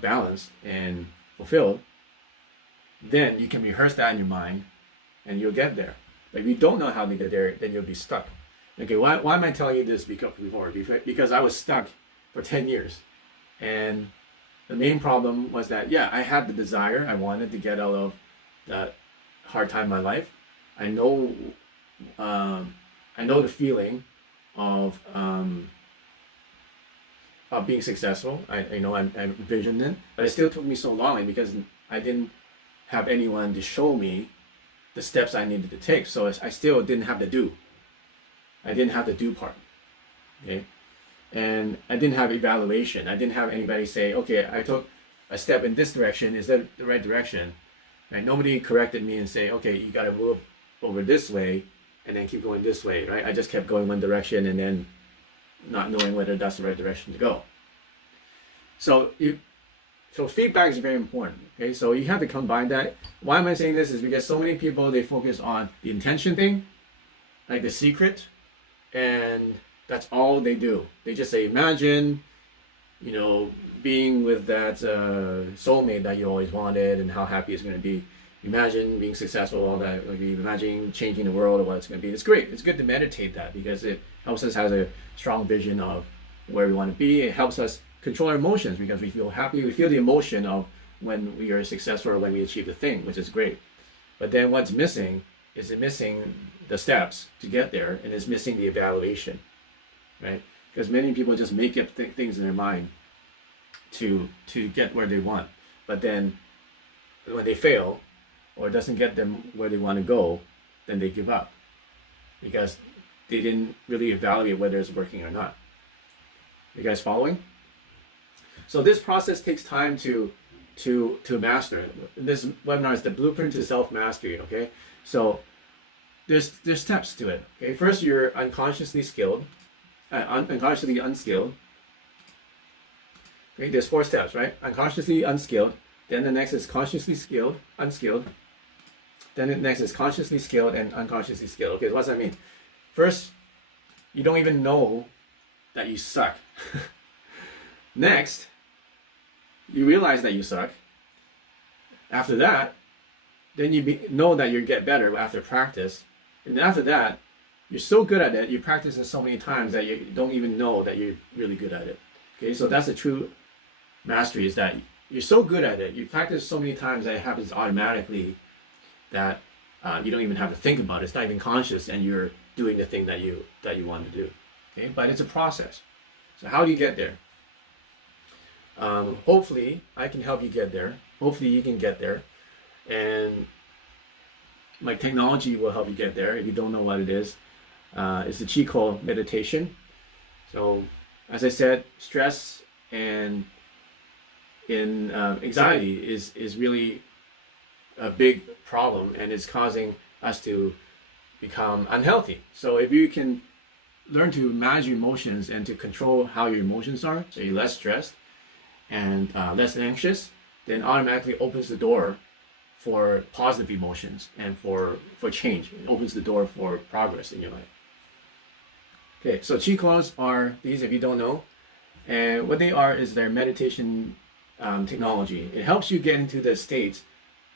balanced and fulfilled, then you can rehearse that in your mind, and you'll get there. But if you don't know how to get there, then you'll be stuck. Okay, why am I telling you this before? Because I was stuck for 10 years. And the main problem was that, I had the desire. I wanted to get out of that hard time in my life. I know the feeling of being successful. I envisioned it, but it still took me so long because I didn't have anyone to show me the steps I needed to take. So I still didn't have the do. I didn't have the do part. Okay, and I didn't have evaluation. I didn't have anybody say, okay, I took a step in this direction. Is that the right direction? Right? Nobody corrected me and say, okay, you got to move over this way and then keep going this way. Right? I just kept going one direction and then not knowing whether that's the right direction to go. So feedback is very important. Okay, so you have to combine that. Why am I saying this? Is because so many people, they focus on the intention thing, like the secret, and that's all they do. They just say, imagine, being with that soulmate that you always wanted and how happy it's going to be. imagine being successful, all that, like you imagine changing the world or what it's going to be. It's great. It's good to meditate that because it helps us have a strong vision of where we want to be. It helps us control our emotions because we feel happy. We feel the emotion of when we are successful or when we achieve the thing, which is great. But then what's missing is it missing the steps to get there, and it's missing the evaluation, right? Because many people just make up things in their mind to get where they want, but then when they fail or it doesn't get them where they want to go, then they give up because they didn't really evaluate whether it's working or not. You guys following? So this process takes time to master. This webinar is the blueprint to self-mastery, okay? So there's steps to it, okay? First, you're unconsciously skilled, unconsciously unskilled. Okay, there's 4 steps, right? Unconsciously unskilled. Then the next is consciously skilled, unskilled. Then the next is consciously skilled and unconsciously skilled. Okay, what does that mean? First, you don't even know that you suck. Next, you realize that you suck. After that, then you know that you get better after practice. And after that, you're so good at it, you practice it so many times that you don't even know that you're really good at it. Okay, so that's the true mastery, is that you're so good at it, you practice so many times that it happens automatically that you don't even have to think about it. It's not even conscious, and you're doing the thing that you want to do. Okay, but it's a process. So how do you get there? Hopefully, I can help you get there. Hopefully, you can get there, and my technology will help you get there. If you don't know what it is, it's the Qi Coil meditation. So, as I said, stress and anxiety is really a big problem, and it's causing us to become unhealthy. So if you can learn to manage your emotions and to control how your emotions are, so you're less stressed and less anxious, then automatically opens the door for positive emotions and for change. It opens the door for progress in your life. Okay, so Qi Coils are these, if you don't know, and what they are is their meditation technology. It helps you get into the state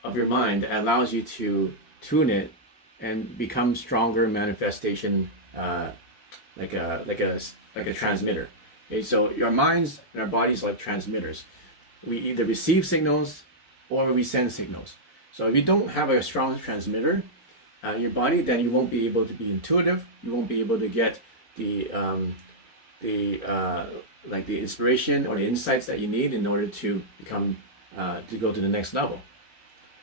of your mind that allows you to tune it and become stronger manifestation, like a transmitter. Okay, so your minds and our bodies are like transmitters. We either receive signals or we send signals. So if you don't have a strong transmitter in your body, then you won't be able to be intuitive. You won't be able to get the inspiration or the insights that you need in order to become to go to the next level.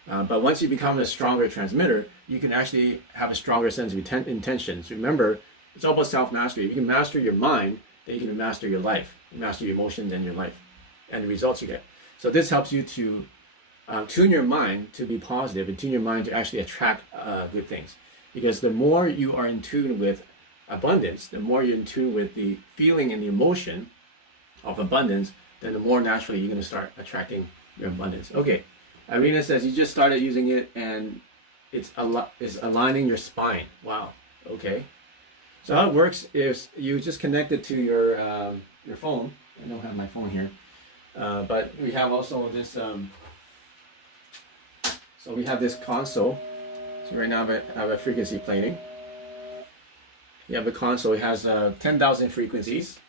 But once you become a stronger transmitter, you can actually have a stronger sense of intentions. Remember, it's all about self-mastery. If you can master your mind, then you can master your life, master your emotions and your life, and the results you get. So this helps you to tune your mind to be positive and tune your mind to actually attract good things. Because the more you are in tune with abundance, the more you're in tune with the feeling and the emotion of abundance, then the more naturally you're going to start attracting your abundance. Okay, Irina says you just started using it and it's aligning your spine. Wow. Okay. So how it works is you just connect it to your phone. I don't have my phone here, but we have also this. So we have this console. So right now I have a frequency plating. You have a console. It has 10,000 frequencies,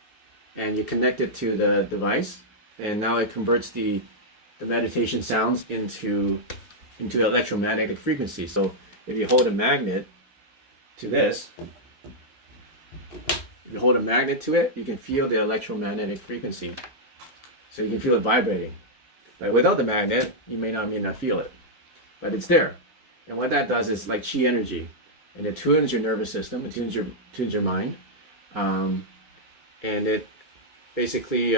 and you connect it to the device, and now it converts the meditation sounds into electromagnetic frequencies. So if you hold a magnet to this, if you hold a magnet to it, you can feel the electromagnetic frequency. So you can feel it vibrating. But without the magnet, you may not feel it, but it's there. And what that does is like Qi energy, and it tunes your nervous system, it tunes your mind, and it basically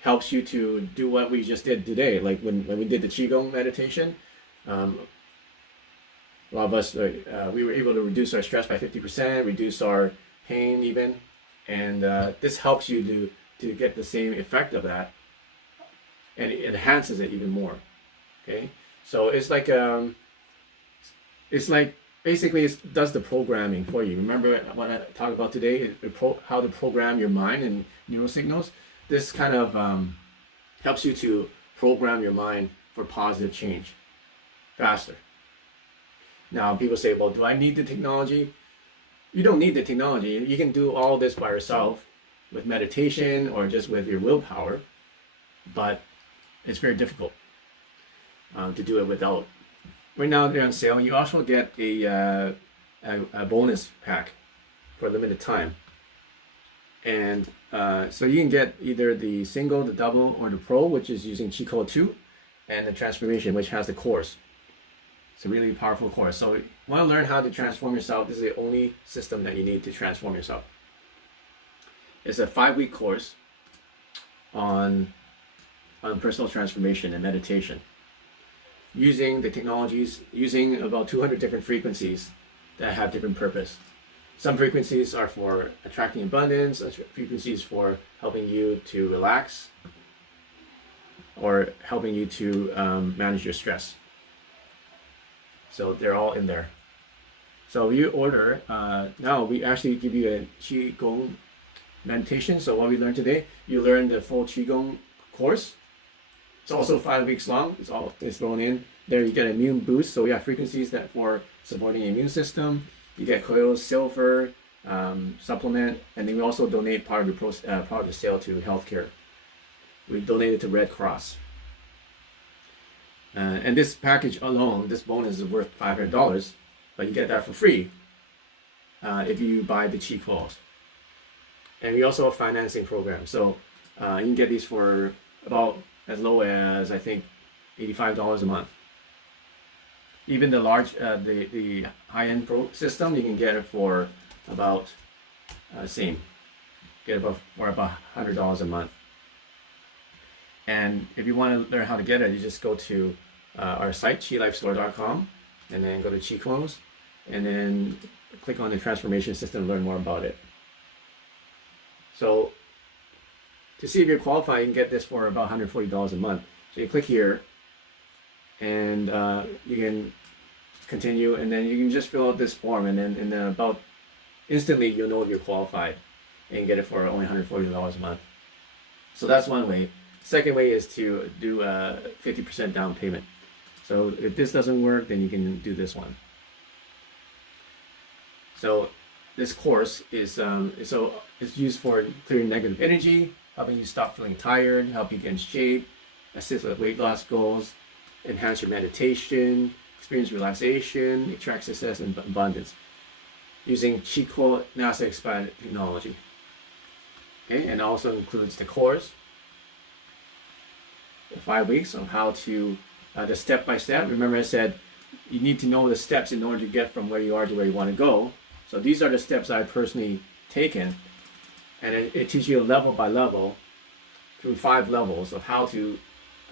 helps you to do what we just did today. Like when we did the Qigong meditation, a lot of us, we were able to reduce our stress by 50%, reduce our pain even, and this helps you to get the same effect of that, and it enhances it even more. Okay, so it's like basically it does the programming for you. Remember what I talked about today, how to program your mind and neural signals? This kind of helps you to program your mind for positive change. faster. Now people say, well, do I need the technology? You don't need the technology. You can do all this by yourself with meditation or just with your willpower, but it's very difficult to do it without. Right now they're on sale. You also get a bonus pack for a limited time. And so you can get either the single, the double, or the pro, which is using Qi Coil 2, and the transformation, which has the course. It's a really powerful course. So you want to learn how to transform yourself. This is the only system that you need to transform yourself. It's a 5-week course on personal transformation and meditation, using the technologies, using about 200 different frequencies that have different purpose. Some frequencies are for attracting abundance, frequencies for helping you to relax, or helping you to manage your stress. So they're all in there. So you order, now we actually give you a Qigong meditation. So what we learned today, you learn the full Qigong course. It's also 5 weeks long. It's thrown in there. You get an immune boost. So we have frequencies that for supporting the immune system. You get coils, silver, supplement, and then we also donate part of the sale to healthcare. We donate it to Red Cross. And this package alone, this bonus is worth $500, but you get that for free if you buy the Qi Coils. And we also have a financing program. So you can get these for about as low as, I think, $85 a month. Even the large, the high-end pro system, you can get it for about same. Get it for about $100 a month. And if you want to learn how to get it, you just go to our site, qilifestore.com, and then go to Qi Coils, and then click on the transformation system to learn more about it. So to see if you're qualified, you can get this for about $140 a month. So you click here, and you can continue, and then you can just fill out this form, and then about instantly you'll know if you're qualified and get it for only $140 a month. So that's one way. Second way is to do a 50% down payment. So if this doesn't work, then you can do this one. So this course is it's used for clearing negative energy, helping you stop feeling tired, help you get in shape, assist with weight loss goals, enhance your meditation, experience relaxation, attract success and abundance, using Qi Coil NASA expanded technology. Okay, and also includes the course, 5 weeks of how to the step-by-step. Remember I said you need to know the steps in order to get from where you are to where you want to go. So these are the steps I've personally taken, and it teaches you level by level through 5 levels of how to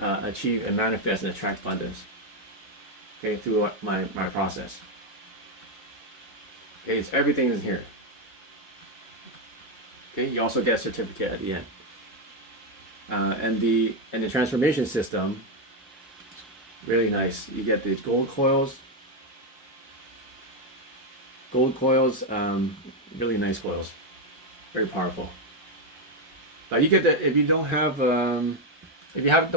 achieve and manifest and attract abundance. Okay, through my process. Okay, so everything is here. Okay, you also get a certificate at the end. And the transformation system, really nice. You get the gold coils. Really nice coils, very powerful. But you get that if you don't have, if you haven't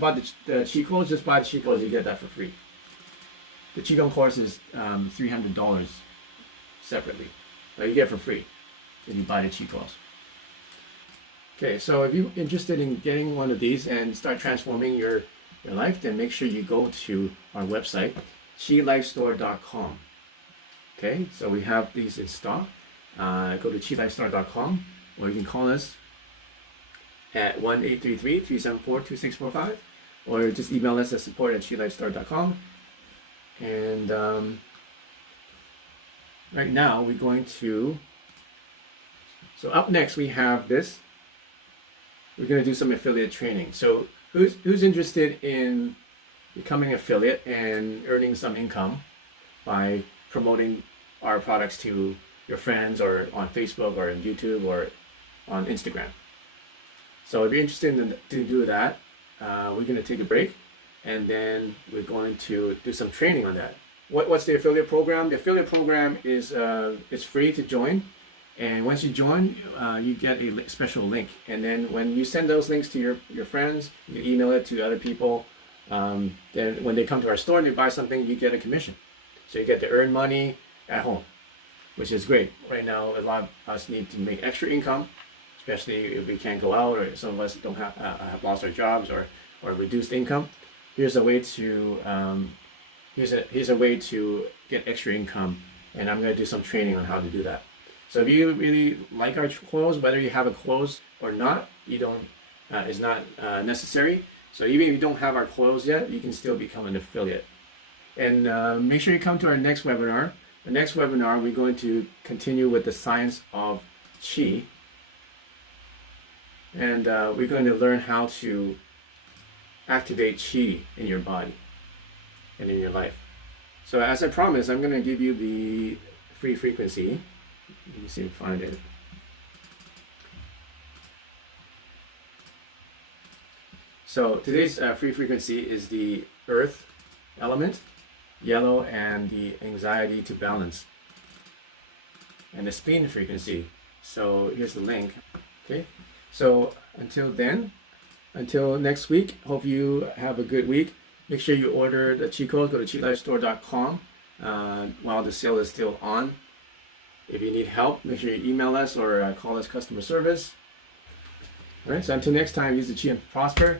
bought the Qi Coils, just buy the Qi Coils. You get that for free. The Qigong course is $300 separately, but you get it for free if you buy the Qi Coils. Okay, so if you're interested in getting one of these and start transforming your life, then make sure you go to our website, qilifestore.com. Okay, so we have these in stock. Go to qilifestore.com, or you can call us at 1-833-374-2645, or just email us at support@qilifestore.com. And right now we're going to, so up next we have this. We're going to do some affiliate training. So who's interested in becoming an affiliate and earning some income by promoting our products to your friends, or on Facebook, or on YouTube, or on Instagram? So if you're interested to do that, we're going to take a break, and then we're going to do some training on that. What's the affiliate program? The affiliate program is it's free to join. And once you join, you get a special link. And then when you send those links to your friends, you email it to other people, then when they come to our store and they buy something, you get a commission. So you get to earn money at home, which is great. Right now, a lot of us need to make extra income, especially if we can't go out, or some of us don't have lost our jobs or reduced income. Here's a way to here's a way to get extra income, and I'm going to do some training on how to do that. So if you really like our coils, whether you have a coils or not, you don't is not necessary. So even if you don't have our coils yet, you can still become an affiliate. And make sure you come to our next webinar. The next webinar, we're going to continue with the science of Qi, and we're going to learn how to activate Qi in your body and in your life. So as I promised, I'm going to give you the free frequency. Let me see if I find it. So today's free frequency is the earth element, yellow, and the anxiety to balance, and the spleen frequency. So here's the link. Okay, so until next week, hope you have a good week. Make sure you order the Qi Coil. Go to qilifestore.com while the sale is still on. If you need help, make sure you email us or call us customer service. All right, so until next time, use the Qi and prosper.